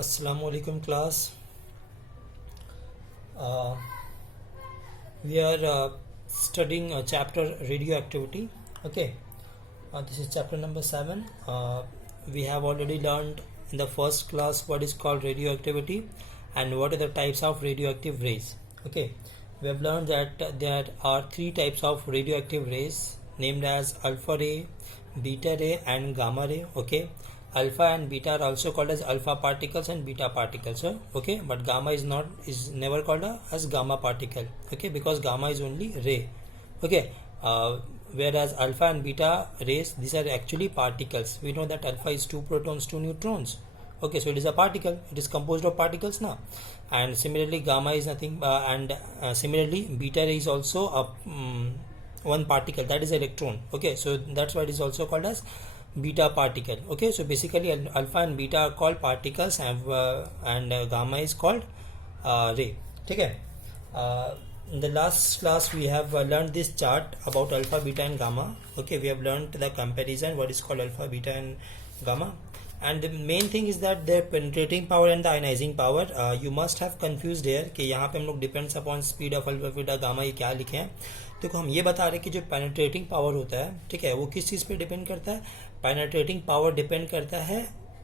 Assalamu alaikum class. Uh, we are studying chapter radioactivity. Okay, this is chapter number 7. We have already learned in the first class what is called radioactivity and what are the types of radioactive rays. Okay, we have learned that there are three types of radioactive rays named as alpha ray, beta ray and gamma ray. Okay, alpha and beta are also called as alpha particles and beta particles. Okay, but gamma is never called as gamma particle. Okay, because gamma is only ray. Okay, whereas alpha and beta rays, these are actually particles. We know that alpha is 2 protons, 2 neutrons. Okay, so it is a particle. It is composed of particles now. And similarly gamma is nothing similarly beta ray is also a one particle, that is electron. Okay, so that's why it is also called as beta particle. Okay, so basically alpha and beta are called particles and gamma is called ray. Okay, in the last class we have learned this chart about alpha, beta and gamma. Okay, we have learned the comparison, what is called alpha, beta and gamma, and the main thing is that their penetrating power and the ionizing power. You must have confused here कि यहाँ पे हम लोग depends upon speed of alpha, beta, gamma ये क्या लिखे हैं. देखो हम ये बता रहे हैं कि जो पेनेट्रेटिंग पावर होता है, ठीक है, वो किस चीज़ पे डिपेंड करता है. पेनेट्रेटिंग पावर डिपेंड करता है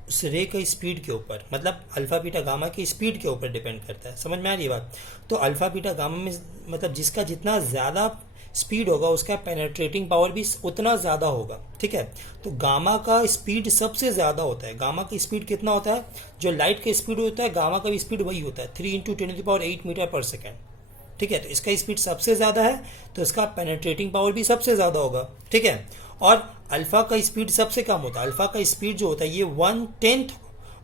उस रे का स्पीड के ऊपर, मतलब अल्फा बीटा गामा की स्पीड के ऊपर डिपेंड करता है. समझ में आ रही बात. तो अल्फा बीटा गामा में मतलब जिसका जितना ज़्यादा स्पीड होगा उसका पेनेट्रेटिंग पावर भी उतना ज़्यादा होगा. ठीक है, तो गामा का स्पीड सबसे ज़्यादा होता है. गामा का स्पीड कितना होता है, जो लाइट का स्पीड होता है गामा का भी स्पीड वही होता है, 3 × 10⁸ मीटर पर सेकेंड. ठीक है, तो इसका स्पीड सबसे ज़्यादा है तो इसका पेनेट्रेटिंग पावर भी सबसे ज़्यादा होगा. ठीक है, और अल्फा का स्पीड सबसे कम होता है. अल्फा का स्पीड जो होता है ये 1/10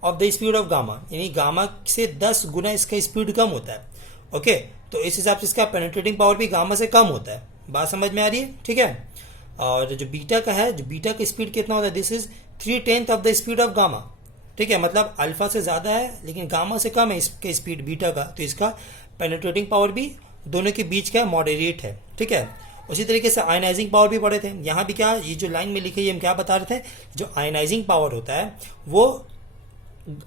of the speed of gamma, यानी गामा से 10 गुना इसका स्पीड कम होता है. ओके, तो इस हिसाब से इसका पेनेट्रेटिंग पावर भी गामा से कम होता है. बात समझ में आ रही है. ठीक है, और जो बीटा का है, जो बीटा का स्पीड कितना होता है, this is 3/10 of the speed of gamma. ठीक है, मतलब अल्फा से ज़्यादा है लेकिन गामा से कम है इसका स्पीड बीटा का, तो इसका पेनेट्रेटिंग पावर भी दोनों के बीच का मॉडरेट है. ठीक है, उसी तरीके से आयनाइजिंग पावर भी पढ़े थे. यहाँ भी क्या, ये जो लाइन में लिखे हम क्या बता रहे थे, जो आयनाइजिंग पावर होता है वो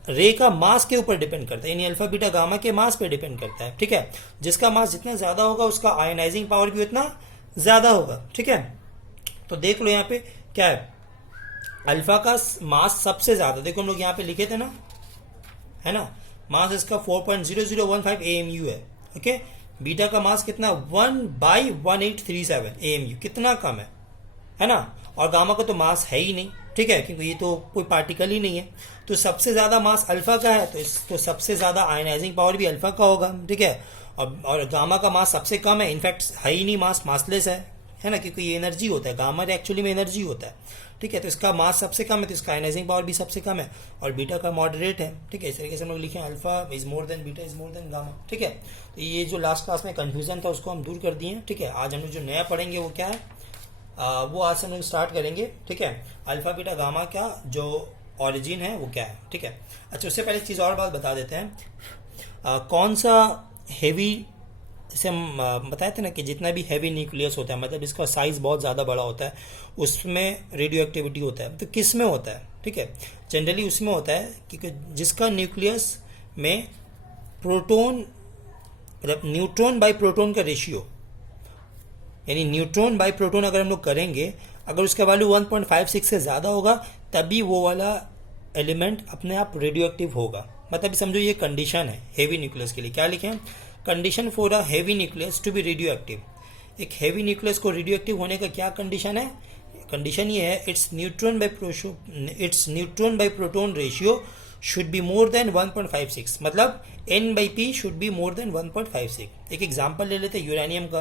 रे का मास के ऊपर डिपेंड करता है, यानी अल्फा बीटा गामा के मास पे डिपेंड करता है. ठीक है, जिसका मास जितना ज़्यादा होगा उसका आयनाइजिंग पावर भी उतना ज़्यादा होगा. ठीक है, तो देख लो यहाँ पे क्या है, अल्फा का मास सबसे ज़्यादा, देखो हम लोग यहाँ पे लिखे थे ना, है ना, मास इसका 4.0015 AMU है. ओके, बीटा का मास कितना, 1/1837 AMU, कितना कम है ना, और गामा का तो मास है ही नहीं. ठीक है, क्योंकि ये तो कोई पार्टिकल ही नहीं है. तो सबसे ज़्यादा मास अल्फा का है तो सबसे ज़्यादा आयनाइजिंग पावर भी अल्फा का होगा. ठीक है, और गामा का मास सबसे कम है, इनफैक्ट है ही नहीं, मासलेस है ना, क्योंकि ये एनर्जी होता है, गामा एक्चुअली में एनर्जी होता है. ठीक है, तो इसका मास सबसे कम है तो इसका आयनाइजिंग पावर भी सबसे कम है, और बीटा का मॉडरेट है. ठीक है, इस तरीके से हम लोग लिखे alpha is more than beta is more than gamma. ठीक है, तो ये जो लास्ट क्लास में कंफ्यूजन था उसको हम दूर कर दिए. ठीक है, आज हम लोग जो नया पढ़ेंगे वो क्या है, वो आज से हम लोग स्टार्ट करेंगे. ठीक है, अल्फा बीटा गामा का जो ऑरिजिन है वो क्या है. ठीक है, अच्छा उससे पहले एक चीज़ और बात बता देते हैं, कौन सा हैवी, जैसे हम बताए थे ना कि जितना भी हैवी न्यूक्लियस होता है, मतलब इसका साइज बहुत ज़्यादा बड़ा होता है, उसमें रेडियो एक्टिविटी होता है. तो किस में होता है, ठीक है, जनरली उसमें होता है कि जिसका न्यूक्लियस में प्रोटोन मतलब न्यूट्रॉन बाई प्रोटोन का रेशियो, यानी न्यूट्रॉन बाई प्रोटोन अगर हम लोग करेंगे, अगर उसका वैल्यू 1.56 से ज़्यादा होगा तभी वो वाला एलिमेंट अपने आप रेडियो एक्टिव होगा. मतलब समझो ये कंडीशन है हैवी न्यूक्लियस के लिए. क्या लिखे हैं, condition for a heavy nucleus to be radioactive. एक हैवी न्यूक्लियस को रेडियो एक्टिव होने का क्या कंडीशन है, कंडीशन ये है, it's neutron by proton ratio should be more than 1.56, मतलब N/P should be more than 1.56. एक एग्जांपल ले लेते हैं यूरेनियम का.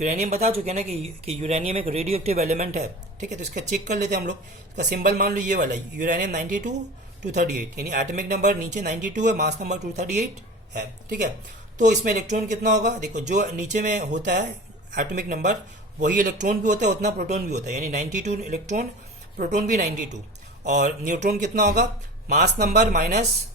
यूरेनियम बता चुके हैं ना कि यूरेनियम एक रेडियो एक्टिव एलिमेंट है. ठीक है, तो इसका चेक कर लेते हैं हम लोग. इसका सिंबल मान लो ये वाला, यूरेनियम 92-238, यानी एटॉमिक नंबर नीचे 92 है, मास नंबर 238 है. ठीक है, तो इसमें इलेक्ट्रॉन कितना होगा, देखो जो नीचे में होता है एटॉमिक नंबर वही इलेक्ट्रॉन भी होता है, उतना प्रोटोन भी होता है, यानी 92 इलेक्ट्रॉन, प्रोटोन भी 92, और न्यूट्रॉन कितना होगा, मास नंबर माइनस,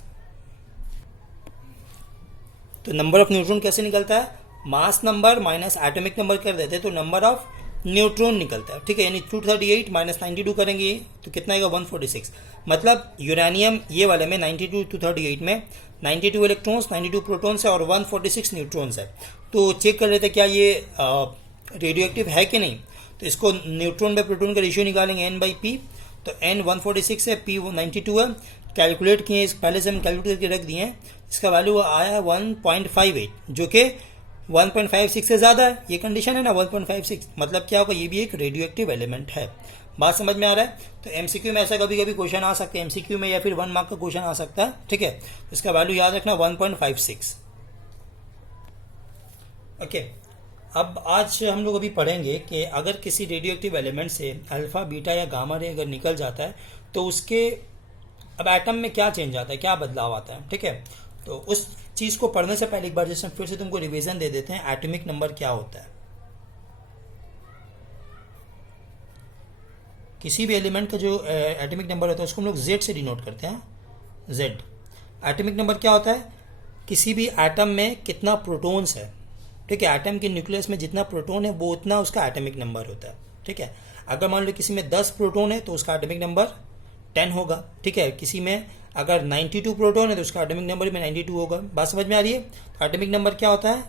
तो नंबर ऑफ न्यूट्रॉन कैसे निकलता है, mass number minus atomic number कर देते तो नंबर ऑफ न्यूट्रॉन निकलता है, ठीक है। यानी 238 माइनस 92 करेंगे तो कितना आएगा 146। मतलब यूरेनियम ये वाले में 92 238 में 92 इलेक्ट्रॉन्स 92 प्रोटॉन्स है और 146 न्यूट्रॉन्स है। तो चेक कर लेते हैं क्या ये रेडियो एक्टिव है कि नहीं। तो इसको न्यूट्रॉन बाई प्रोटॉन का रेशियो निकालेंगे n बाई पी। तो n 146 है, p 92 है। कैलकुलेट किए, पहले से हम कैलकुलेट करके रख दिए हैं। इसका वैल्यू आया है 1.58 जो कि 1.56 से ज़्यादा है। ये कंडीशन है ना 1.56, मतलब क्या होगा, ये भी एक रेडियो एक्टिव एलिमेंट है। बात समझ में आ रहा है। तो एमसीक्यू में ऐसा कभी कभी क्वेश्चन आ सकता है, एमसीक्यू में या फिर 1 मार्क का क्वेश्चन आ सकता है, ठीक है। इसका वैल्यू याद रखना 1.56। ओके, अब आज हम लोग अभी पढ़ेंगे कि अगर किसी रेडियो एक्टिव एलिमेंट से अल्फा बीटा या गामा रे अगर निकल जाता है तो उसके अब एटम में क्या चेंज आता है, क्या बदलाव आता है, ठीक है। तो उस चीज़ को पढ़ने से पहले एक बार जैसे फिर से तुमको रिवीजन दे देते हैं, एटॉमिक नंबर क्या होता है। किसी भी एलिमेंट का जो एटॉमिक नंबर होता है उसको हम लोग जेड से डिनोट करते हैं, जेड। एटॉमिक नंबर क्या होता है, किसी भी एटम में कितना प्रोटॉन्स है, ठीक है। एटम के न्यूक्लियस में जितना प्रोटॉन है वो उतना उसका एटॉमिक नंबर होता है, ठीक है। अगर मान लो किसी में 10 प्रोटॉन है तो उसका एटॉमिक नंबर 10 होगा, ठीक है। किसी में अगर 92 प्रोटॉन है तो उसका एटॉमिक नंबर में 92 होगा। बात समझ में आ रही है। तो एटॉमिक नंबर क्या होता है,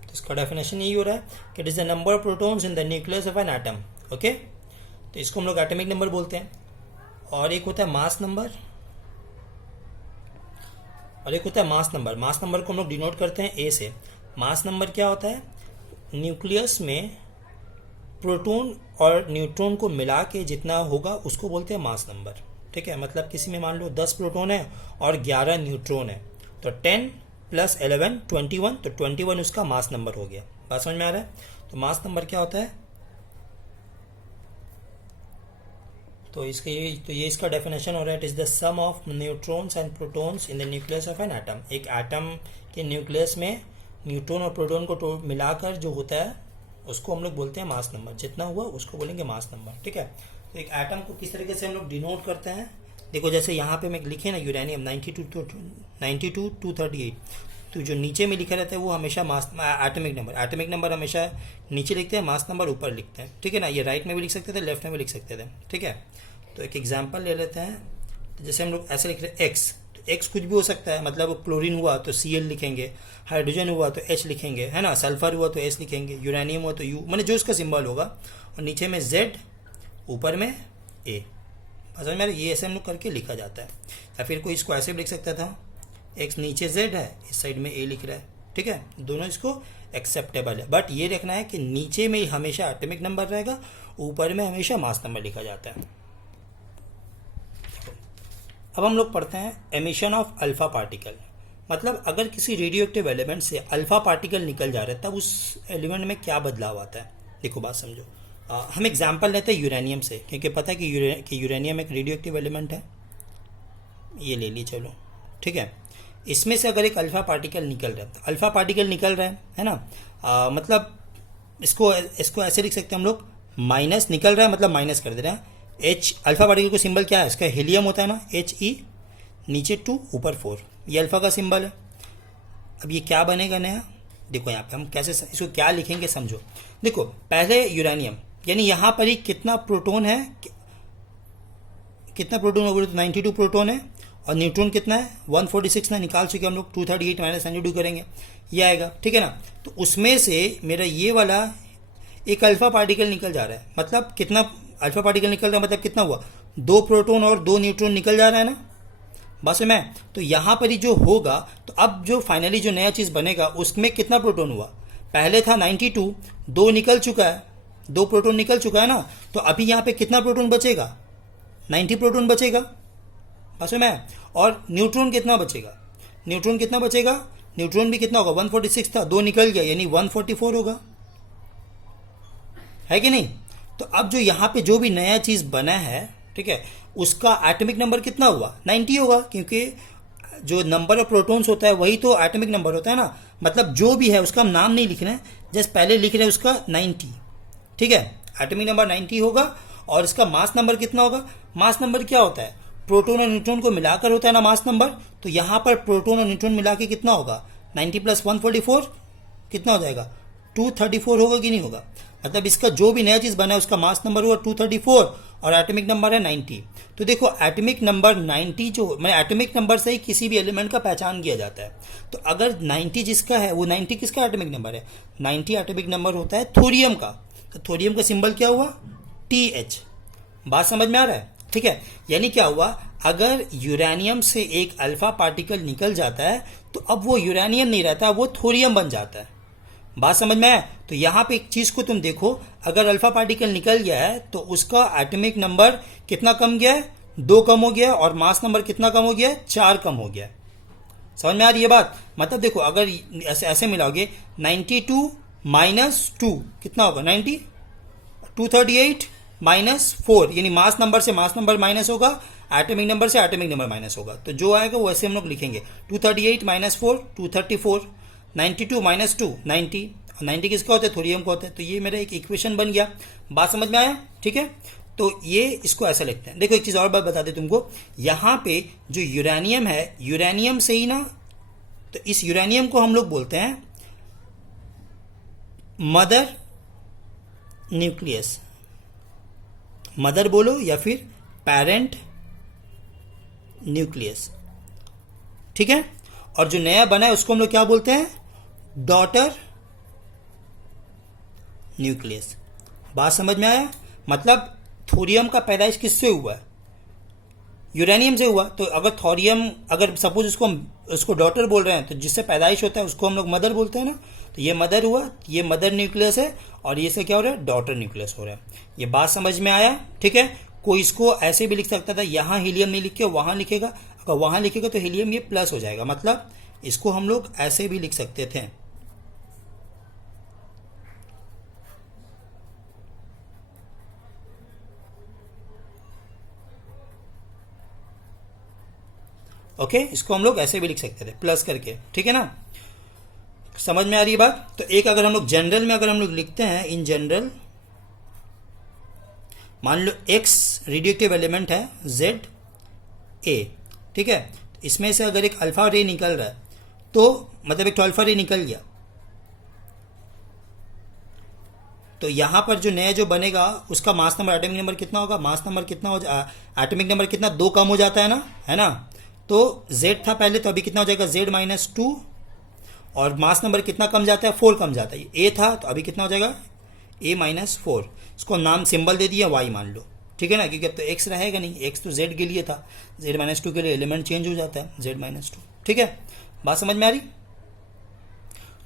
तो इसका डेफिनेशन यही हो रहा है कि it is the number of protons in the nucleus of an atom, okay. तो इसको हम लोग एटॉमिक नंबर बोलते हैं। और एक होता है मास नंबर, और एक होता है मास नंबर। मास नंबर को हम लोग डिनोट करते हैं ए से। मास नंबर क्या होता है, न्यूक्लियस में प्रोटॉन और न्यूट्रॉन को मिला के जितना होगा उसको बोलते हैं मास नंबर, ठीक है। मतलब किसी में मान लो 10 प्रोटॉन है और 11 न्यूट्रॉन है तो 10 + 11 21, तो 21 उसका मास नंबर हो गया। बात समझ में आ रहा है। तो मास नंबर क्या होता है, तो ये इसका डेफिनेशन हो रहा है, it is the sum of neutrons and protons in the nucleus of an atom. एक एटम के न्यूक्लियस में न्यूट्रॉन और प्रोटॉन को मिलाकर जो होता है उसको हम लोग बोलते हैं मास नंबर। जितना हुआ उसको बोलेंगे मास नंबर, ठीक है। तो एक एटम को किस तरीके से हम लोग डिनोट करते हैं, देखो जैसे यहाँ पे मैं लिखे ना यूरेनियम 92 238, तो जो नीचे में लिखा रहता है वो हमेशा mass atomic number, atomic number हमेशा नीचे लिखते हैं, मास नंबर ऊपर लिखते हैं, ठीक है ना। ये राइट में भी लिख सकते थे, लेफ्ट में भी लिख सकते थे, ठीक है। तो एक एग्जाम्पल ले लेते हैं। तो जैसे हम लोग ऐसे लिख रहे हैं एक्स, तो एक्स कुछ भी हो सकता है, मतलब क्लोरीन हुआ तो Cl लिखेंगे, हाइड्रोजन हुआ तो H लिखेंगे, है ना। सल्फर हुआ तो S लिखेंगे, यूरेनियम हुआ तो U, मैंने जो उसका सिंबल होगा। और नीचे में Z, ऊपर में A। समझ में ये ऐसे हम लोग करके लिखा जाता है। या फिर कोई इसको ऐसे भी लिख सकता था, एक्स नीचे Z है, इस साइड में A लिख रहा है, ठीक है। दोनों इसको एक्सेप्टेबल है, बट ये रखना है कि नीचे में हमेशा एटॉमिक नंबर रहेगा, ऊपर में हमेशा मास नंबर लिखा जाता है। अब हम लोग पढ़ते हैं एमिशन ऑफ अल्फा पार्टिकल। मतलब अगर किसी रेडियो एक्टिव एलिमेंट से अल्फा पार्टिकल निकल जा रहा है तब उस एलिमेंट में क्या बदलाव आता है। देखो बात समझो। हम एग्जांपल लेते हैं यूरेनियम से, क्योंकि पता है कि यूरेनियम एक रेडियो एक्टिव एलिमेंट है। ये ले ली, चलो ठीक है। इसमें से अगर एक अल्फा पार्टिकल निकल रहा है, तो अल्फा पार्टिकल निकल रहा है ना। मतलब इसको ऐसे लिख सकते हैं हम लोग, माइनस निकल रहा है मतलब माइनस कर दे रहे हैं। H अल्फा पार्टिकल को सिंबल क्या है, इसका हीलियम होता है ना, He, नीचे 2 ऊपर 4, ये अल्फा का सिंबल है। अब ये क्या बनेगा नया, देखो यहाँ पे हम कैसे इसको क्या लिखेंगे समझो। देखो पहले यूरेनियम, यानी यहाँ पर ही कितना प्रोटॉन है, कितना प्रोटॉन होगा, तो 92 प्रोटॉन है। और न्यूट्रॉन कितना है 146 ना, निकाल चुके हम लोग। 238 माइनस 92 करेंगे, ये आएगा, ठीक है ना। तो उसमें से मेरा ये वाला एक अल्फा पार्टिकल निकल जा रहा है, मतलब कितना अल्फा पार्टिकल निकल रहा है, मतलब कितना हुआ, 2 प्रोटॉन और 2 न्यूट्रॉन निकल जा रहा है ना। बस में तो यहाँ पर ही जो होगा, तो अब जो फाइनली जो नया चीज़ बनेगा उसमें कितना प्रोटॉन हुआ, पहले था 92, 2 निकल चुका है, 2 प्रोटॉन निकल चुका है ना। तो अभी यहाँ पे कितना प्रोटॉन बचेगा, 90 प्रोटॉन बचेगा, बस में। और न्यूट्रॉन कितना बचेगा, न्यूट्रॉन कितना बचेगा, न्यूट्रॉन भी कितना होगा, 146 था, 2 निकल गया, यानी 144 होगा, है कि नहीं। तो अब जो यहाँ पे जो भी नया चीज़ बना है, ठीक है, उसका एटॉमिक नंबर कितना हुआ, 90 होगा, क्योंकि जो नंबर ऑफ प्रोटॉन्स होता है वही तो एटॉमिक नंबर होता है ना। मतलब जो भी है उसका हम नाम नहीं लिख रहे हैं, जस्ट पहले लिख रहे हैं उसका 90, ठीक है। एटॉमिक नंबर 90 होगा। और इसका मास नंबर कितना होगा, मास नंबर क्या होता है, प्रोटॉन और न्यूट्रॉन को मिलाकर होता है ना मास नंबर। तो यहाँ पर प्रोटॉन और न्यूट्रॉन मिला के कितना होगा, 90 + 144 कितना हो जाएगा, 234 होगा कि नहीं होगा। मतलब इसका जो भी नया चीज़ बना है उसका मास नंबर हुआ 234 और एटॉमिक नंबर है 90। तो देखो एटॉमिक नंबर 90 जो मैंने एटॉमिक नंबर से ही किसी भी एलिमेंट का पहचान किया जाता है। तो अगर 90 जिसका है वो 90 किसका एटॉमिक नंबर है? 90 एटॉमिक नंबर होता है थोरियम का। तो थोरियम का सिंबल क्या हुआ? TH। बात समझ में आ रहा है? ठीक है, यानी क्या हुआ, अगर यूरेनियम से एक अल्फा पार्टिकल निकल जाता है तो अब वो यूरेनियम नहीं रहता, वो थोरियम बन जाता है। बात समझ में आया? तो यहाँ पे एक चीज को तुम देखो, अगर अल्फा पार्टिकल निकल गया है तो उसका एटॉमिक नंबर कितना कम गया है? 2 कम हो गया, और मास नंबर कितना कम हो गया है? 4 कम हो गया। समझ में आ रही है बात? मतलब देखो अगर ऐसे ऐसे मिलाओगे 92 माइनस 2 कितना होगा? 90। 238 माइनस 4 यानी मास नंबर से मास नंबर माइनस होगा, एटॉमिक नंबर से एटॉमिक नंबर माइनस होगा। तो जो आएगा वो ऐसे हम लोग लिखेंगे 238 माइनस 4 234, 92 माइनस 2 90, 90 किसका होता है? थोरियम का होता है। तो ये मेरा एक इक्वेशन बन गया। बात समझ में आया? ठीक है, तो ये इसको ऐसा लिखते हैं। देखो एक चीज़ और बात बता दे तुमको, यहाँ पे जो यूरेनियम है, यूरेनियम से ही ना, तो इस यूरेनियम को हम लोग बोलते हैं मदर न्यूक्लियस। मदर बोलो या फिर पेरेंट न्यूक्लियस। ठीक है, और जो नया बना है उसको हम लोग क्या बोलते हैं? Daughter nucleus. बात समझ में आया? मतलब थोरियम का पैदाइश किससे हुआ है? यूरेनियम से हुआ। तो अगर थोरियम, अगर सपोज उसको डॉटर बोल रहे हैं तो जिससे पैदाइश होता है उसको हम लोग मदर बोलते हैं ना। तो ये मदर हुआ, ये मदर न्यूक्लियस है, और ये से क्या हो रहा है? डॉटर न्यूक्लियस हो रहा है। ये बात समझ में आया? ठीक है, कोई इसको ऐसे भी लिख सकता था, यहाँ हीलियम नहीं लिख के वहाँ लिखेगा, अगर वहाँ लिखेगा तो हीलियम ये प्लस हो जाएगा। मतलब इसको हम लोग ऐसे भी लिख सकते थे। ओके, इसको हम लोग ऐसे भी लिख सकते थे प्लस करके। ठीक है ना, समझ में आ रही है बात? तो एक अगर हम लोग जनरल में अगर हम लोग लिखते हैं, इन जनरल मान लो X रेडियोएक्टिव एलिमेंट है ZA। ठीक है, इसमें से अगर एक अल्फा रे निकल रहा है तो मतलब एक तो अल्फा रे निकल गया, तो यहां पर जो नया जो बनेगा उसका मास नंबर एटॉमिक नंबर कितना होगा? मास नंबर कितना हो एटॉमिक नंबर कितना? 2 कम हो जाता है ना, है ना। तो Z था पहले, तो अभी कितना हो जाएगा? Z माइनस 2, और मास नंबर कितना कम जाता है? 4 कम जाता है। A था तो अभी कितना हो जाएगा? A minus 4। इसको नाम सिंबल दे दिया Y मान लो। ठीक है ना, क्योंकि अब तो X रहेगा नहीं, X तो Z के लिए था, Z माइनस 2 के लिए एलिमेंट चेंज हो जाता है Z माइनस 2। ठीक है, बात समझ में आ रही?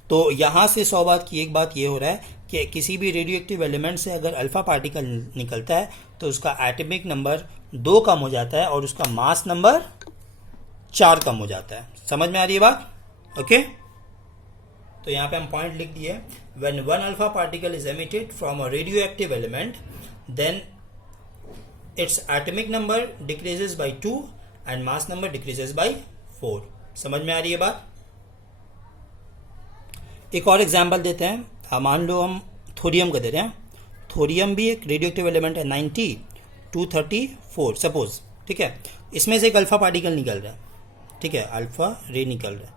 तो यहां से 100 बात की एक बात ये हो रहा है कि किसी भी रेडियो एक्टिव एलिमेंट से अगर अल्फा पार्टिकल निकलता है तो उसका एटॉमिक नंबर 2 कम हो जाता है और उसका मास नंबर 4 कम हो जाता है। समझ में आ रही है बात? ओके, तो यहाँ पे हम पॉइंट लिख दिए, when one alpha particle is emitted from a radioactive element then its atomic number decreases by 2 and mass number decreases by 4। समझ में आ रही है बात? एक और एग्जाम्पल देते हैं। मान लो हम थोरियम का दे रहे हैं। थोरियम भी एक रेडियो एक्टिव एलिमेंट है 90 234 सपोज। ठीक है, इसमें से एक अल्फा पार्टिकल निकल रहा है। ठीक है, अल्फा रे निकल रहा है,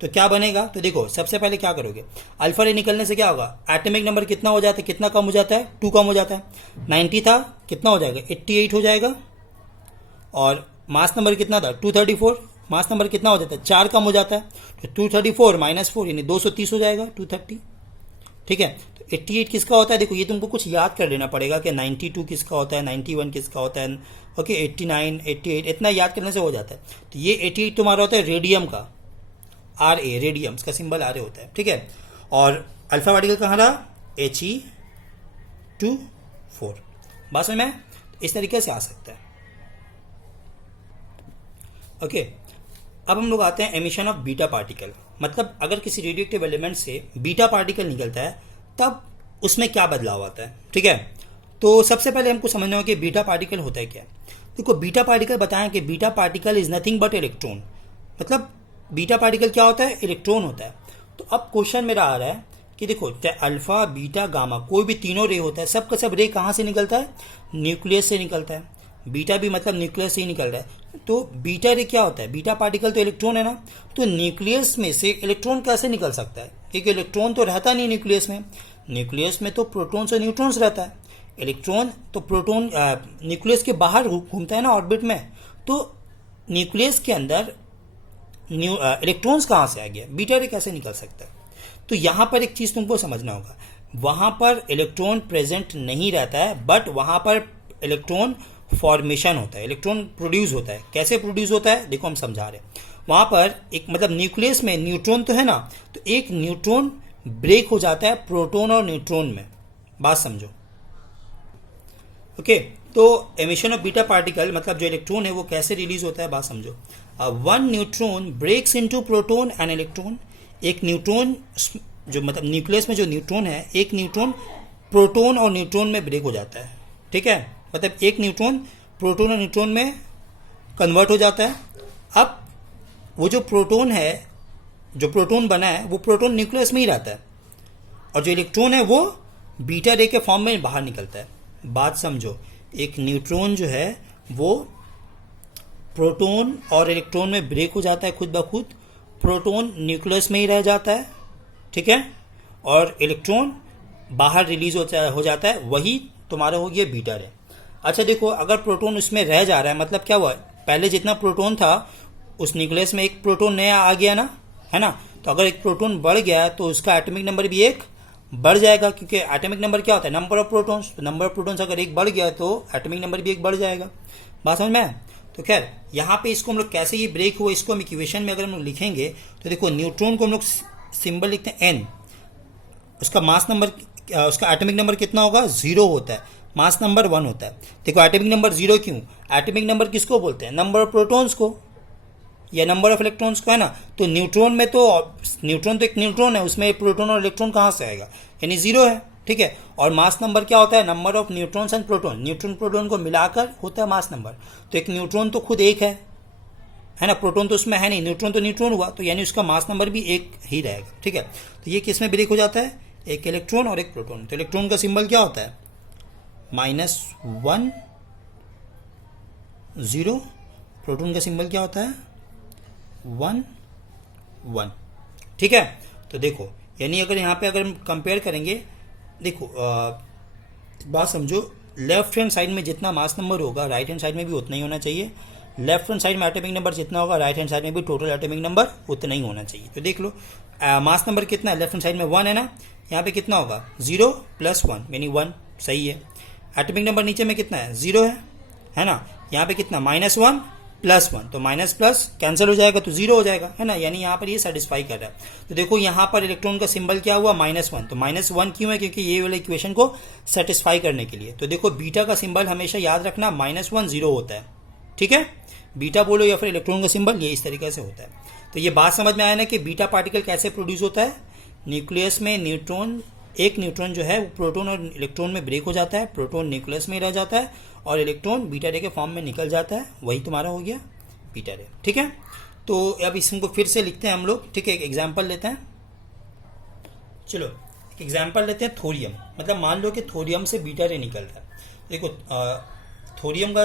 तो क्या बनेगा? तो देखो सबसे पहले क्या करोगे, अल्फा रे निकलने से क्या होगा? एटॉमिक नंबर कितना हो जाता है? कितना कम हो जाता है? 2 कम हो जाता है। 90 था, कितना हो जाएगा? 88 हो जाएगा। और मास नंबर कितना था? 234। मास नंबर कितना हो जाता है? 4 कम हो जाता है, तो 234 माइनस 4 यानी 230 हो जाएगा, 230। ठीक है, तो 88 किसका होता है? देखो ये तुमको कुछ याद कर लेना पड़ेगा कि 92 किसका होता है, 91 किसका होता है। ओके, 89 88 इतना याद करने से हो जाता है। तो ये 88 तुम्हारा होता है रेडियम का, RA, रेडियम, इसका सिंबल RA होता है। ठीक है, और अल्फा पार्टिकल कहाँ रहा? He2 4। बात समझ में? इस तरीके से आ सकता है। ओके, अब हम लोग आते हैं एमिशन ऑफ बीटा पार्टिकल। मतलब अगर किसी रेडियोएक्टिव एलिमेंट से बीटा पार्टिकल निकलता है तब उसमें क्या बदलाव आता है। ठीक है, तो सबसे पहले हमको समझना होगा कि बीटा पार्टिकल होता है क्या। देखो बीटा पार्टिकल बताएं कि beta particle is nothing but electron. मतलब बीटा पार्टिकल क्या होता है? इलेक्ट्रॉन होता है। तो अब क्वेश्चन मेरा आ रहा है कि देखो चाहे अल्फा बीटा गामा कोई भी तीनों रे होता है, सब का सब रे कहाँ से निकलता है? न्यूक्लियस से निकलता है। बीटा भी मतलब न्यूक्लियस से ही निकल रहा है। तो बीटा रे क्या होता है? बीटा पार्टिकल तो इलेक्ट्रॉन है ना, तो न्यूक्लियस में से इलेक्ट्रॉन कैसे निकल सकता है? क्योंकि इलेक्ट्रॉन तो रहता नहीं न्यूक्लियस में। न्यूक्लियस में तो प्रोटॉन्स और न्यूट्रॉन्स रहता है, इलेक्ट्रॉन तो प्रोटॉन न्यूक्लियस के बाहर घूमता है ना ऑर्बिट में, तो न्यूक्लियस के अंदर इलेक्ट्रॉन्स कहाँ से आ गया, बीटा रे कैसे निकल सकता है। तो यहाँ पर एक चीज़ तुमको समझना होगा, वहाँ पर इलेक्ट्रॉन प्रेजेंट नहीं रहता है, बट वहाँ पर इलेक्ट्रॉन फॉर्मेशन होता है, इलेक्ट्रॉन प्रोड्यूस होता है। कैसे प्रोड्यूस होता है देखो हम समझा रहे हैं। वहाँ पर एक मतलब न्यूक्लियस में न्यूट्रॉन तो है ना, तो एक न्यूट्रॉन ब्रेक हो जाता है प्रोटॉन और न्यूट्रॉन में, बात समझो। ओके, तो एमिशन ऑफ बीटा पार्टिकल मतलब जो इलेक्ट्रॉन है वो कैसे रिलीज होता है, बात समझो। One neutron breaks into proton and electron. एक न्यूट्रॉन जो मतलब न्यूक्लियस में जो न्यूट्रॉन है, एक न्यूट्रॉन प्रोटॉन और न्यूट्रॉन में ब्रेक हो जाता है, ठीक है, मतलब एक न्यूट्रॉन प्रोटॉन और न्यूट्रॉन में कन्वर्ट हो जाता है। अब वो जो प्रोटॉन है, जो प्रोटॉन बना है, वो प्रोटॉन न्यूक्लियस में ही रहता है, और जो इलेक्ट्रॉन है वो बीटा रे के फॉर्म में बाहर निकलता है। बात समझो, एक न्यूट्रॉन जो है वो प्रोटॉन और इलेक्ट्रॉन में ब्रेक हो जाता है खुद ब खुद, प्रोटॉन न्यूक्लियस में ही रह जाता है, ठीक है, और इलेक्ट्रॉन बाहर रिलीज हो जाता है, वही तुम्हारा हो गया बीटा रे। अच्छा देखो, अगर प्रोटॉन उसमें रह जा रहा है मतलब क्या हुआ, पहले जितना प्रोटॉन था उस न्यूक्लियस में एक प्रोटॉन नया आ गया ना, है ना, तो अगर एक प्रोटॉन बढ़ गया तो उसका एटॉमिक नंबर भी एक बढ़ जाएगा, क्योंकि एटॉमिक नंबर क्या होता है, नंबर ऑफ प्रोटॉन्स। तो नंबर ऑफ प्रोटॉन्स अगर एक बढ़ गया तो एटॉमिक नंबर भी एक बढ़ जाएगा, बात समझ में। तो खैर यहाँ पे इसको हम लोग कैसे ये ब्रेक हुआ इसको हम इक्वेशन में अगर हम लोग लिखेंगे तो देखो, न्यूट्रॉन को हम लोग सिंबल लिखते हैं एन, उसका मास नंबर, उसका एटॉमिक नंबर कितना होगा, 0 होता है, मास नंबर 1 होता है। देखो एटॉमिक नंबर 0 क्यों, एटॉमिक नंबर किसको बोलते हैं, नंबर ऑफ प्रोटॉन्स को या नंबर ऑफ इलेक्ट्रॉन्स को, है ना। तो न्यूट्रॉन में तो न्यूट्रॉन तो एक न्यूट्रॉन है, उसमें प्रोटॉन और इलेक्ट्रॉन कहाँ से आएगा, यानी 0 है, ठीक है। और मास नंबर क्या होता है, number of neutrons and proton, neutron proton को मिलाकर होता है मास नंबर। तो एक न्यूट्रॉन तो खुद एक है ना, प्रोटॉन तो उसमें है नहीं, न्यूट्रॉन तो न्यूट्रॉन हुआ, तो यानी उसका मास नंबर भी एक ही रहेगा, ठीक है। तो ये किस में ब्रेक हो जाता है, एक इलेक्ट्रॉन और एक प्रोटॉन। तो इलेक्ट्रॉन का सिंबल क्या होता है, -1 0, प्रोटॉन का सिंबल क्या होता है 1 1, ठीक है। तो देखो यानी अगर यहाँ पे अगर हम कंपेयर करेंगे, देखो बात समझो, लेफ्ट हैंड साइड में जितना मास नंबर होगा राइट हैंड साइड में भी उतना ही होना चाहिए। लेफ्ट हैंड साइड में एटॉमिक नंबर जितना होगा राइट हैंड साइड में भी टोटल एटॉमिक नंबर उतना ही होना चाहिए। तो देख लो मास नंबर कितना है, लेफ्ट हैंड साइड में 1 है ना, यहाँ पे कितना होगा 0 + 1 यानी 1, सही है। एटॉमिक नंबर नीचे में कितना है 0 है ना, यहाँ पे कितना -1 + 1, तो माइनस प्लस कैंसिल हो जाएगा तो 0 हो जाएगा, है ना, यानी यहाँ पर ये सेटिस्फाई कर रहा है। तो देखो यहाँ पर इलेक्ट्रॉन का सिंबल क्या हुआ -1, तो -1 क्यों है, क्योंकि ये वाले इक्वेशन को सेटिस्फाई करने के लिए। तो देखो बीटा का सिंबल हमेशा याद रखना -1 0 होता है, ठीक है, बीटा बोलो या फिर इलेक्ट्रॉन का सिंबल ये इस तरीके से होता है। तो ये बात समझ में आया ना कि बीटा पार्टिकल कैसे प्रोड्यूस होता है, न्यूक्लियस में न्यूट्रॉन, एक न्यूट्रॉन जो है वो प्रोटॉन और इलेक्ट्रॉन में ब्रेक हो जाता है, प्रोटॉन न्यूक्लियस में रह जाता है और इलेक्ट्रॉन बीटा रे के फॉर्म में निकल जाता है, वही तुम्हारा हो गया बीटा रे, ठीक है। तो अब इसको फिर से लिखते हैं हम लोग, ठीक है, एक एग्जांपल लेते हैं। चलो एक एग्जांपल लेते हैं, थोरियम, मतलब मान लो कि थोरियम से बीटा रे निकल रहा है। देखो थोरियम का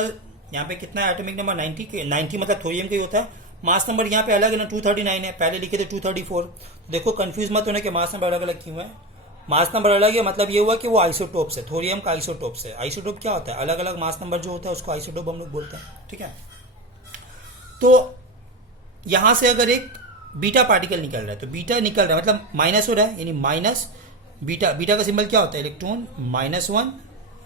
यहाँ पे कितना है एटॉमिक नंबर 90 मतलब थोरियम का ही होता है। मास नंबर यहाँ पे अलग है ना, 239 है, पहले लिखे थे 234। देखो कंफ्यूज मत होना कि मास नंबर अलग अलग क्यों है, मास नंबर अलग है मतलब ये हुआ कि वो आइसोटोप्स है, थोरियम का आइसोटोप्स है। आइसोटोप क्या होता है, अलग अलग मास नंबर जो होता है उसको आइसोटोप हम लोग बोलते हैं, ठीक है। तो यहां से अगर एक बीटा पार्टिकल निकल रहा है, तो बीटा निकल रहा है मतलब माइनस हो रहा है, यानी माइनस बीटा, बीटा का सिंबल क्या होता है इलेक्ट्रॉन, -1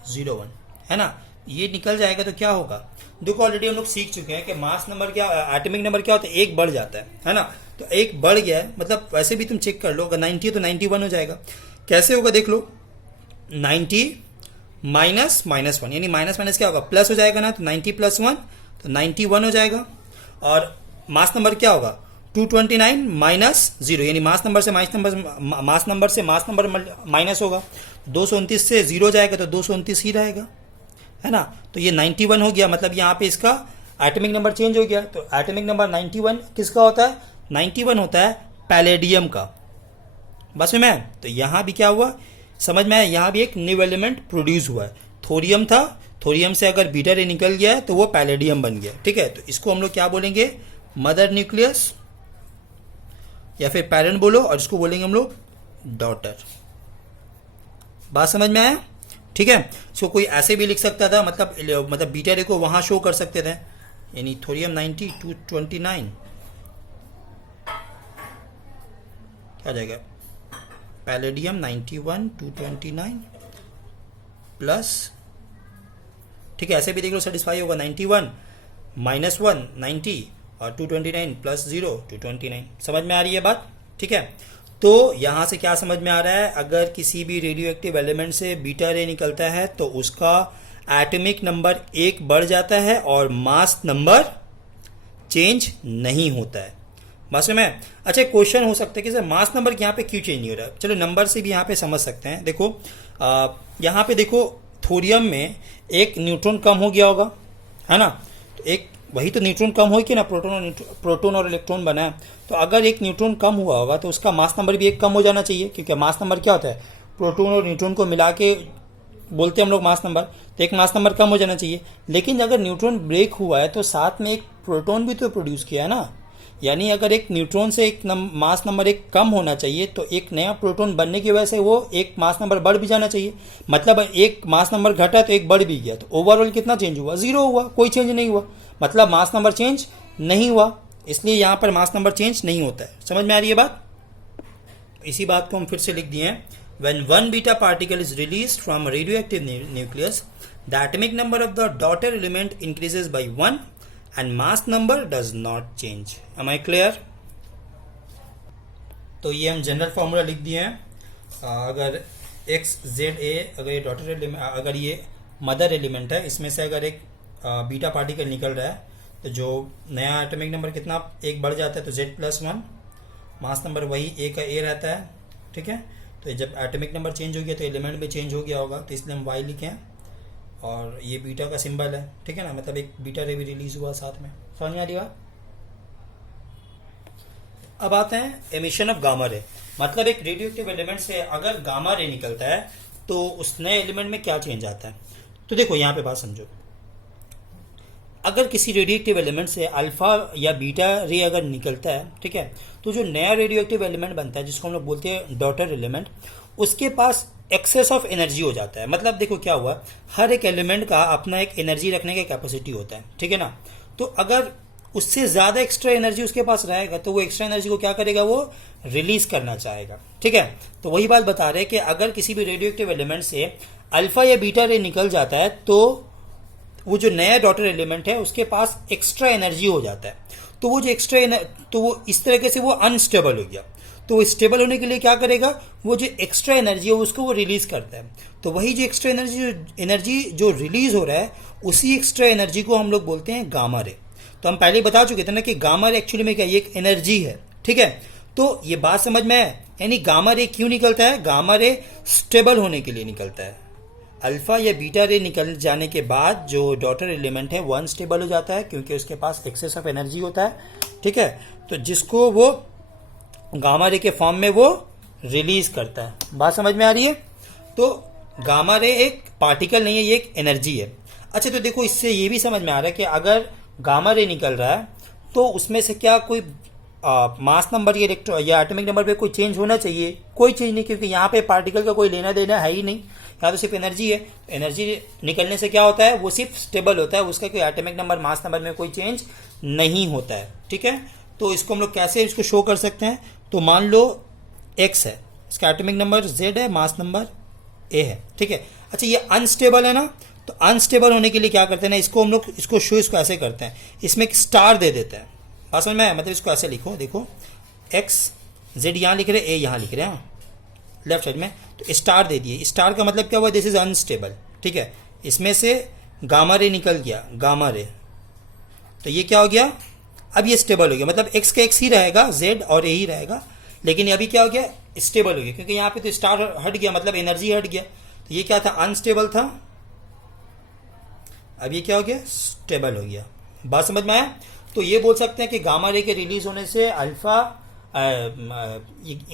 0 1, है ना, ये निकल जाएगा तो क्या होगा। देखो ऑलरेडी हम लोग सीख चुके हैं कि मास नंबर क्या, एटॉमिक नंबर क्या होता है, एक बढ़ जाता है ना, तो एक बढ़ गया है मतलब वैसे भी तुम चेक कर लो, अगर 90 है तो 91 हो जाएगा। कैसे होगा देख लो, 90 माइनस -1 यानी माइनस माइनस क्या होगा प्लस हो जाएगा ना, तो 90 + 1 तो 91 हो जाएगा। और मास नंबर क्या होगा 229 - 0 यानी मास नंबर से मास नंबर माइनस होगा, 229 से 0 जाएगा तो 229 ही रहेगा, है ना। तो ये 91 हो गया, मतलब यहाँ पे इसका एटॉमिक नंबर चेंज हो गया। तो एटॉमिक नंबर 91 किसका होता है, 91 होता है पैलेडियम का, बस में। तो यहाँ भी क्या हुआ समझ में आया, यहाँ भी एक न्यू एलिमेंट प्रोड्यूस हुआ है, थोरियम था, थोरियम से अगर बीटा रे निकल गया तो वो पैलेडियम बन गया, ठीक है। तो इसको हम लोग क्या बोलेंगे, मदर न्यूक्लियस या फिर पेरेंट बोलो, और इसको बोलेंगे हम लोग डॉटर, बात समझ में आया? ठीक है, इसको कोई ऐसे भी लिख सकता था, मतलब बीटा रे को वहां शो कर सकते थे, यानी थोरियम 90 229 क्या जाएगा, पैलेडियम 91 229 प्लस, ठीक है ऐसे भी देख लो सेटिस्फाई होगा, 91 -1 90 और 229 प्लस 0 229। समझ में आ रही है बात? ठीक है, तो यहां से क्या समझ में आ रहा है, अगर किसी भी रेडियो एक्टिव एलिमेंट से बीटा रे निकलता है तो उसका एटॉमिक नंबर 1 बढ़ जाता है और मास नंबर चेंज नहीं होता है। बस में अच्छा क्वेश्चन हो सकता है कि सर मास नंबर यहाँ पे क्यों चेंज नहीं हो रहा है? चलो नंबर से भी यहाँ पे समझ सकते हैं। देखो यहाँ पे देखो थोरियम में एक न्यूट्रॉन कम हो गया होगा, है ना, तो एक वही तो न्यूट्रॉन कम हो कि ना, प्रोटॉन और इलेक्ट्रॉन बना है, तो अगर एक न्यूट्रॉन कम हुआ होगा तो उसका मास नंबर भी एक कम हो जाना चाहिए, क्योंकि मास नंबर क्या होता है, प्रोटॉन और न्यूट्रॉन को मिला के बोलते हैं हम लोग मास नंबर, तो एक मास नंबर कम हो जाना चाहिए। लेकिन अगर न्यूट्रॉन ब्रेक हुआ है तो साथ में एक प्रोटॉन भी तो प्रोड्यूस किया है ना, यानी अगर एक न्यूट्रॉन से एक मास नंबर एक कम होना चाहिए तो एक नया प्रोटॉन बनने की वजह से वो एक मास नंबर बढ़ भी जाना चाहिए, मतलब एक मास नंबर घटा तो एक बढ़ भी गया, तो ओवरऑल कितना चेंज हुआ, 0 हुआ, कोई चेंज नहीं हुआ, मतलब मास नंबर चेंज नहीं हुआ, इसलिए यहां पर मास नंबर चेंज नहीं होता है। समझ में आ रही है बात? इसी बात को हम फिर से लिख दिए हैं, when one beta particle is released from a radioactive nucleus, the atomic number of the daughter element increases by 1 and mass number does not change. Am I clear? तो ये हम जनरल फॉर्मूला लिख दिए हैं, अगर एक्स जेड ए, अगर ये daughter element, अगर ये मदर एलिमेंट है, इसमें से अगर एक बीटा पार्टिकल निकल रहा है तो जो नया एटॉमिक नंबर कितना एक बढ़ जाता है, तो z+1, मास नंबर वही ए का ए रहता है, ठीक है, तो जब एटॉमिक नंबर चेंज हो गया तो एलिमेंट भी चेंज हो गया होगा, तो इसलिए हम y लिखे हैं और ये बीटा का सिंबल है, ठीक है ना, मतलब एक बीटा रे भी रिलीज हुआ साथ में। समझ में आ रही बात? अब आते हैं एमिशन ऑफ गामा रे, मतलब एक रेडियो एक्टिव एलिमेंट से अगर गामा रे निकलता है तो उस नए एलिमेंट में क्या चेंज आता है। तो देखो यहाँ पे बात समझो, अगर किसी रेडियो एक्टिव एलिमेंट से अल्फा या बीटा रे अगर निकलता है, ठीक है, तो जो नया रेडियो एक्टिव एलिमेंट बनता है जिसको हम लोग बोलते हैं डॉटर एलिमेंट, उसके पास एक्सेस ऑफ एनर्जी हो जाता है। मतलब देखो क्या हुआ, हर एक एलिमेंट का अपना एक एनर्जी रखने का कैपेसिटी होता है, ठीक है ना, तो अगर उससे ज्यादा एक्स्ट्रा एनर्जी उसके पास रहेगा तो वो एक्स्ट्रा एनर्जी को क्या करेगा, वो रिलीज करना चाहेगा, ठीक है। तो वही बात बता रहे हैं कि अगर किसी भी रेडियो एक्टिव एलिमेंट से अल्फा या बीटा रे निकल जाता है तो वो जो नया डॉटर एलिमेंट है उसके पास एक्स्ट्रा एनर्जी हो जाता है, तो वो जो एक्स्ट्रा तो वो इस तरीके से वो अनस्टेबल हो गया, तो वो स्टेबल होने के लिए क्या करेगा, वो जो एक्स्ट्रा एनर्जी है उसको वो रिलीज करता है। तो वही जो एक्स्ट्रा एनर्जी जो रिलीज हो रहा है, उसी एक्स्ट्रा एनर्जी को हम लोग बोलते हैं गामा रे। तो हम पहले बता चुके थे ना कि गामा रे एक्चुअली में क्या, ये एक एनर्जी है, ठीक है। तो ये बात समझ में है, यानी गामा रे क्यों निकलता है, गामा रे स्टेबल होने के लिए निकलता है। अल्फा या बीटा रे निकल जाने के बाद जो डॉटर एलिमेंट है वो अनस्टेबल हो जाता है, क्योंकि उसके पास एक्सेस ऑफ एनर्जी होता है, ठीक है, तो जिसको वो गामा रे के फॉर्म में वो रिलीज करता है। बात समझ में आ रही है? तो गामा रे एक पार्टिकल नहीं है, ये एक एनर्जी है। अच्छा, तो देखो इससे ये भी समझ में आ रहा है कि अगर गामा रे निकल रहा है तो उसमें से क्या कोई मास नंबर या एटॉमिक नंबर पे कोई चेंज होना चाहिए? कोई चेंज नहीं, क्योंकि यहाँ पे पार्टिकल का कोई लेना देना है ही नहीं, यहाँ तो सिर्फ एनर्जी है। एनर्जी निकलने से क्या होता है, वो सिर्फ स्टेबल होता है, उसका कोई एटॉमिक नंबर मास नंबर में कोई चेंज नहीं होता है, ठीक है। तो इसको हम लोग कैसे इसको शो कर सकते हैं, तो मान लो x है, इसका एटॉमिक नंबर z है, मास नंबर a है, ठीक है। अच्छा, ये अनस्टेबल है ना, तो अनस्टेबल होने के लिए क्या करते हैं ना, इसको हम लोग इसको ऐसे करते हैं, इसमें एक स्टार दे देते हैं। बात समझ में आया? मतलब इसको ऐसे लिखो, देखो x z यहाँ लिख रहे, a यहाँ लिख रहे हैं लेफ्ट साइड में, तो स्टार दे दिए। स्टार का मतलब क्या हुआ, दिस इज अनस्टेबल, ठीक है। इसमें से गामा रे निकल गया, गामा रे, तो ये क्या हो गया, अब ये स्टेबल हो गया, मतलब x का x ही रहेगा, z और a ही रहेगा, लेकिन अभी क्या हो गया, स्टेबल हो गया, क्योंकि यहाँ पे तो स्टार हट गया, मतलब एनर्जी हट गया। तो ये क्या था, अनस्टेबल था, अब ये क्या हो गया, स्टेबल हो गया। बात समझ में आया? तो ये बोल सकते हैं कि गामा रे के रिलीज होने से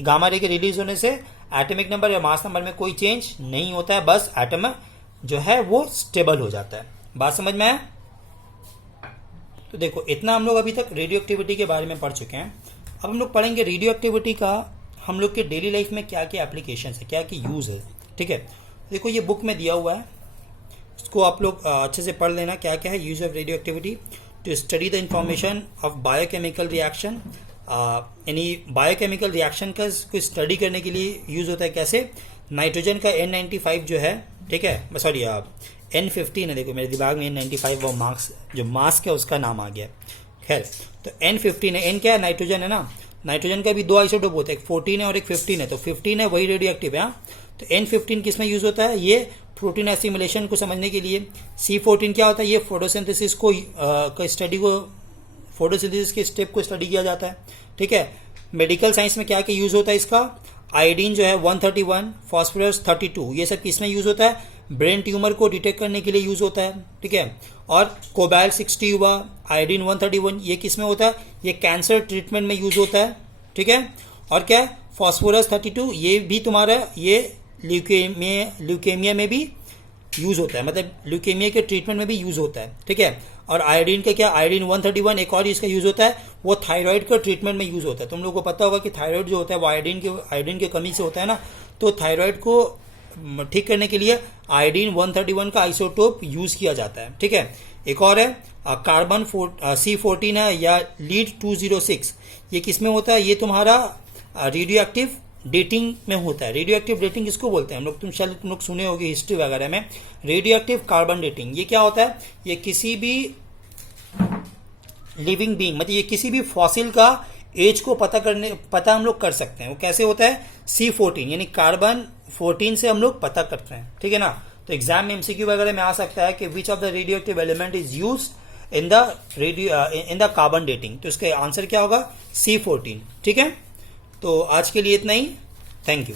गामा रे के रिलीज होने से एटॉमिक नंबर या मास नंबर में कोई चेंज नहीं होता है, बस एटम जो है वो स्टेबल हो जाता है। बात समझ में आया? तो देखो इतना हम लोग अभी तक रेडियो एक्टिविटी के बारे में पढ़ चुके हैं। अब हम लोग पढ़ेंगे रेडियो एक्टिविटी का हम लोग के डेली लाइफ में क्या क्या एप्लीकेशन है, क्या क्या यूज है, ठीक है। देखो ये बुक में दिया हुआ है, इसको आप लोग अच्छे से पढ़ लेना क्या क्या है। Use of radioactivity to study the information of biochemical reaction, यानी बायोकेमिकल रिएक्शन का कोई स्टडी करने के लिए यूज होता है। कैसे? नाइट्रोजन का N95 जो है, ठीक है, सॉरी N15 है, देखो मेरे दिमाग में N95 वो मार्क्स जो मास्क है उसका नाम आ गया। खैर, तो N15 है, N क्या है? नाइट्रोजन है ना। नाइट्रोजन का भी दो आइसोटोप होते हैं, एक 14 है और एक 15 है, तो 15 है वही रेडियो एक्टिव है। तो N15 किस में यूज होता है? ये प्रोटीन एसिमिलेशन को समझने के लिए। C14 क्या होता है? ये फोटोसिंथेसिस को स्टडी को, फोटोसिंथेसिस के स्टेप को स्टडी किया जाता है, ठीक है। मेडिकल साइंस में क्या क्या यूज होता है इसका? आयोडीन जो है 131, फास्फोरस 32, ये सब किस में यूज होता है? ब्रेन ट्यूमर को डिटेक्ट करने के लिए यूज होता है, ठीक है। और कोबाल्ट 60 हुआ, आयोडीन 131, ये किस में होता है? ये कैंसर ट्रीटमेंट में यूज होता है, ठीक है। और क्या? फास्फोरस 32, ये भी तुम्हारा ये ल्यूकेमिया में भी यूज होता है, मतलब ल्यूकेमिया के ट्रीटमेंट में भी यूज होता है, ठीक है। और आयोडीन का क्या? आयोडीन 131 एक और इसका यूज होता है, वो थायराइड का ट्रीटमेंट में यूज होता है। तुम लोगों को पता होगा कि थायराइड जो होता है वो आयोडीन की कमी से होता है ना, तो थायराइड को ठीक करने के लिए आयोडीन 131 का आइसोटोप यूज किया जाता है, ठीक है। एक और है कार्बन C14 है या लीड 206, ये किस में होता है? ये तुम्हारा रेडियो एक्टिव डेटिंग में होता है। रेडियो एक्टिव डेटिंग किसको बोलते हैं हम लोग? तुम लोग सुने होगे हिस्ट्री वगैरह में, रेडियो एक्टिव कार्बन डेटिंग। ये क्या होता है? ये किसी भी लिविंग बीइंग, मतलब ये किसी भी फॉसिल का एज को पता हम लोग कर सकते हैं। वो कैसे होता है? C14 यानी कार्बन 14 से हम लोग पता करते हैं, ठीक है ना। तो एग्जाम में MCQ वगैरह में आ सकता है कि which of the radio active element is use in the carbon dating, तो इसका आंसर क्या होगा? C14, ठीक है। तो आज के लिए इतना ही, थैंक यू।